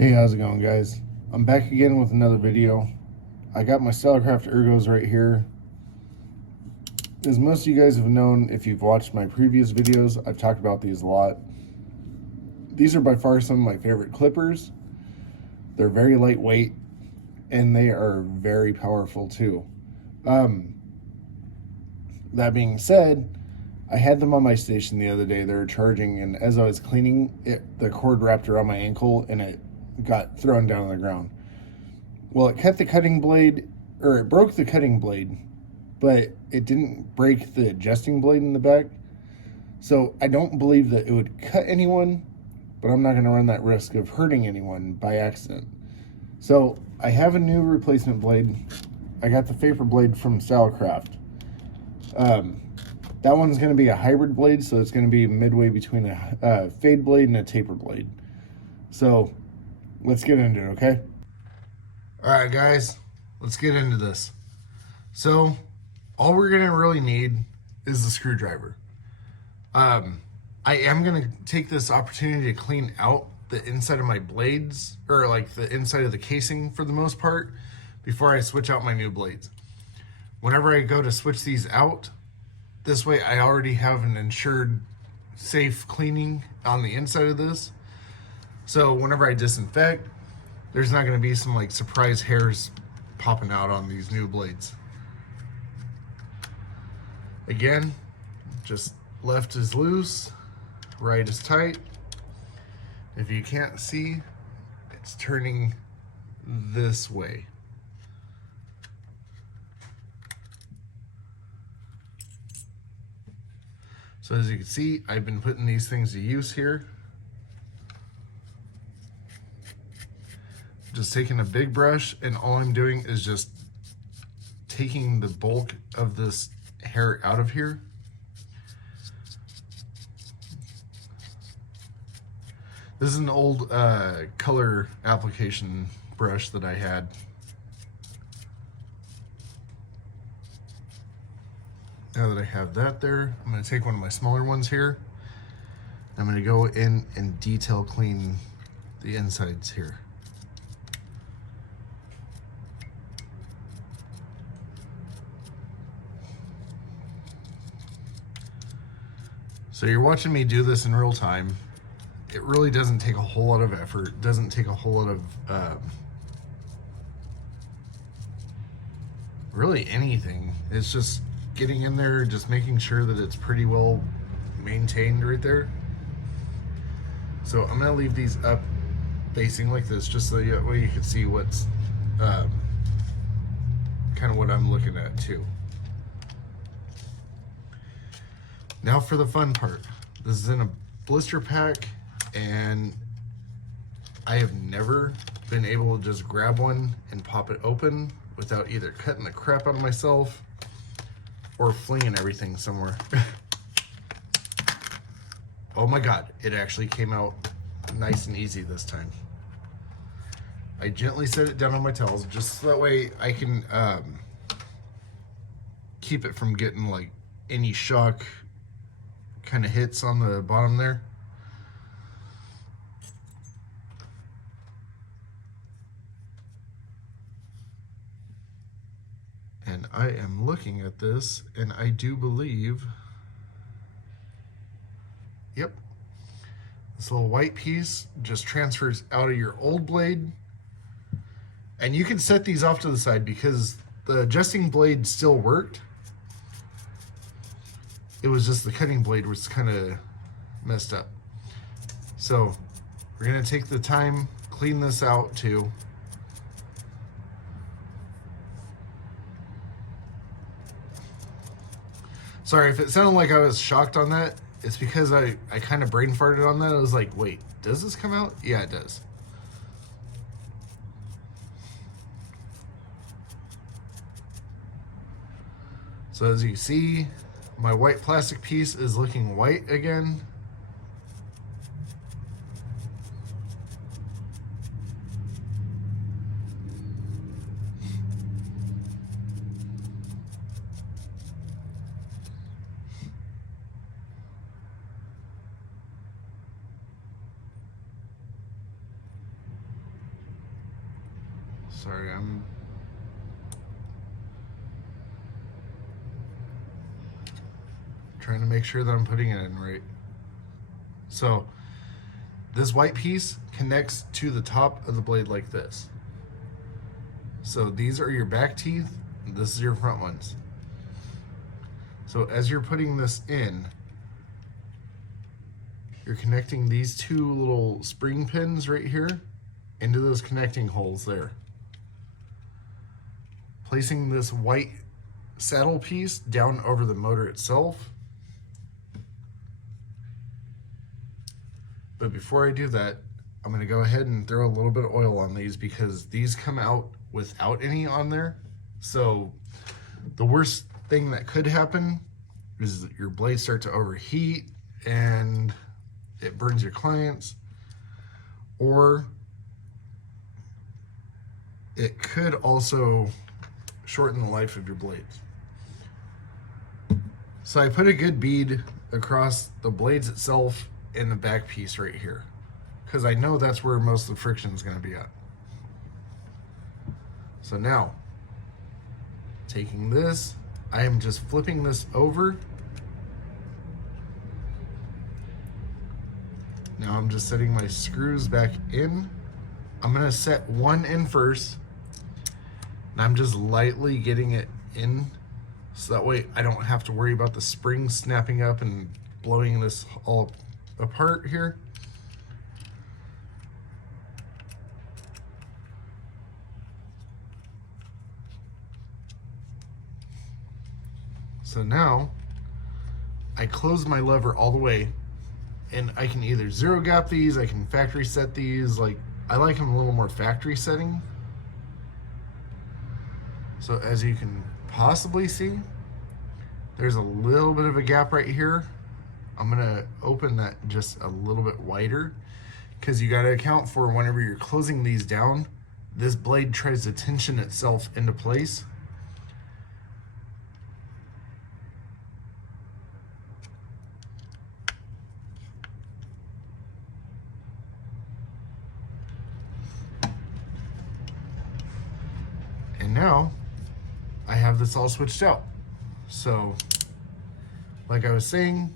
Hey, how's it going, guys? I'm back again with another video. I got my Stylecraft ergos right here. As most of you guys have known, if you've watched my previous videos, I've talked about these a lot. These are by far some of my favorite clippers. They're very lightweight, and they are very powerful too. That being said, I had them on my station the other day. They were charging, and as I was cleaning it, the cord wrapped around my ankle, and it got thrown down on the ground. Well, it cut the cutting blade, or it broke the cutting blade, but it didn't break the adjusting blade in the back. So I don't believe that it would cut anyone, but I'm not going to run that risk of hurting anyone by accident. So I have a new replacement blade. I got the faper blade from Stylecraft. That one's going to be a hybrid blade, so it's going to be midway between a fade blade and a taper blade. So let's get into it, okay? All right, guys, let's get into this. So all we're going to really need is the screwdriver. I am going to take this opportunity to clean out the inside of my blades, or like the inside of the casing for the most part, before I switch out my new blades. Whenever I go to switch these out, this way I already have an ensured safe cleaning on the inside of this. So whenever I disinfect, there's not going to be some like surprise hairs popping out on these new blades. Again, just left is loose, right is tight. If you can't see, it's turning this way. So as you can see, I've been putting these things to use here. Just taking a big brush, and all I'm doing is just taking the bulk of this hair out of here. This is an old color application brush that I had. Now that I have that there, I'm going to take one of my smaller ones here. I'm going to go in and detail clean the insides here. So you're watching me do this in real time. It really doesn't take a whole lot of effort. It doesn't take a whole lot of really anything. It's just getting in there, just making sure that it's pretty well maintained right there. So I'm gonna leave these up facing like this, just so that way you can see what's kind of what I'm looking at too. Now for the fun part. This is in a blister pack, and I have never been able to just grab one and pop it open without either cutting the crap out of myself or flinging everything somewhere. Oh my God, it actually came out nice and easy this time. I gently set it down on my towels, just so that way I can keep it from getting like any shock kind of hits on the bottom there. And I am looking at this, and I do believe, yep, this little white piece just transfers out of your old blade. And you can set these off to the side because the adjusting blade still worked. It was just the cutting blade was kind of messed up. So we're gonna take the time, clean this out too. Sorry if it sounded like I was shocked on that. It's because I kind of brain farted on that. I was like, wait, does this come out? Yeah, it does. So as you see, my white plastic piece is looking white again. Sorry, I'm trying to make sure that I'm putting it in right. So this white piece connects to the top of the blade like this. So these are your back teeth, this is your front ones. So as you're putting this in, you're connecting these two little spring pins right here into those connecting holes there. Placing this white saddle piece down over the motor itself. But before I do that, I'm gonna go ahead and throw a little bit of oil on these because these come out without any on there. So the worst thing that could happen is that your blades start to overheat and it burns your clients, or it could also shorten the life of your blades. So I put a good bead across the blades itself and the back piece right here, because I know that's where most of the friction is going to be at. So now, taking this, I am just flipping this over. Now I'm just setting my screws back in. I'm gonna set one in first, and I'm just lightly getting it in, so that way I don't have to worry about the spring snapping up and blowing this all apart here. So now I close my lever all the way, and I can either zero gap these, I can factory set these. Like, I like them a little more factory setting. So as you can possibly see, there's a little bit of a gap right here. I'm gonna open that just a little bit wider, because you gotta account for whenever you're closing these down, this blade tries to tension itself into place. And now I have this all switched out. So like I was saying,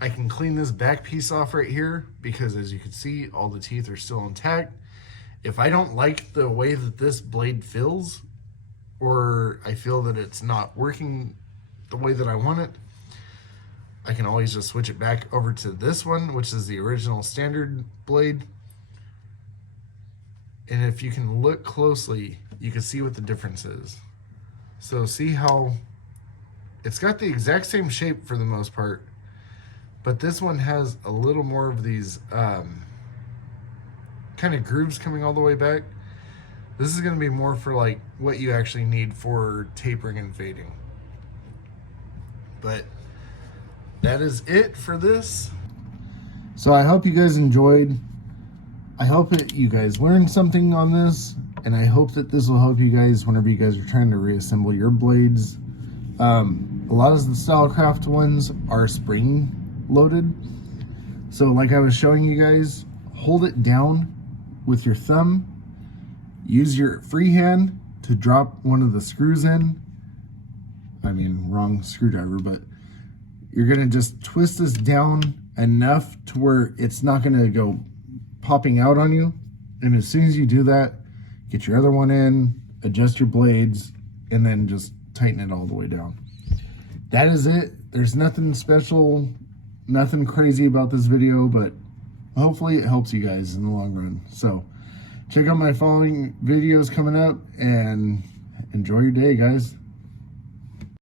I can clean this back piece off right here, because as you can see, all the teeth are still intact. If I don't like the way that this blade feels, or I feel that it's not working the way that I want it, I can always just switch it back over to this one, which is the original standard blade. And if you can look closely, you can see what the difference is. So see how it's got the exact same shape for the most part, but this one has a little more of these kind of grooves coming all the way back. This is going to be more for like what you actually need for tapering and fading. But that is it for this. So I hope you guys enjoyed. I hope that you guys learned something on this, and I hope that this will help you guys whenever you guys are trying to reassemble your blades. A lot of the Stylecraft ones are spring loaded. So like I was showing you guys, hold it down with your thumb, use your free hand to drop one of the screws in. I mean, wrong screwdriver, but you're gonna just twist this down enough to where it's not gonna go popping out on you. And as soon as you do that, get your other one in, adjust your blades, and then just tighten it all the way down. That is it. There's nothing special, nothing crazy about this video, but hopefully it helps you guys in the long run. So check out my following videos coming up, and enjoy your day, guys.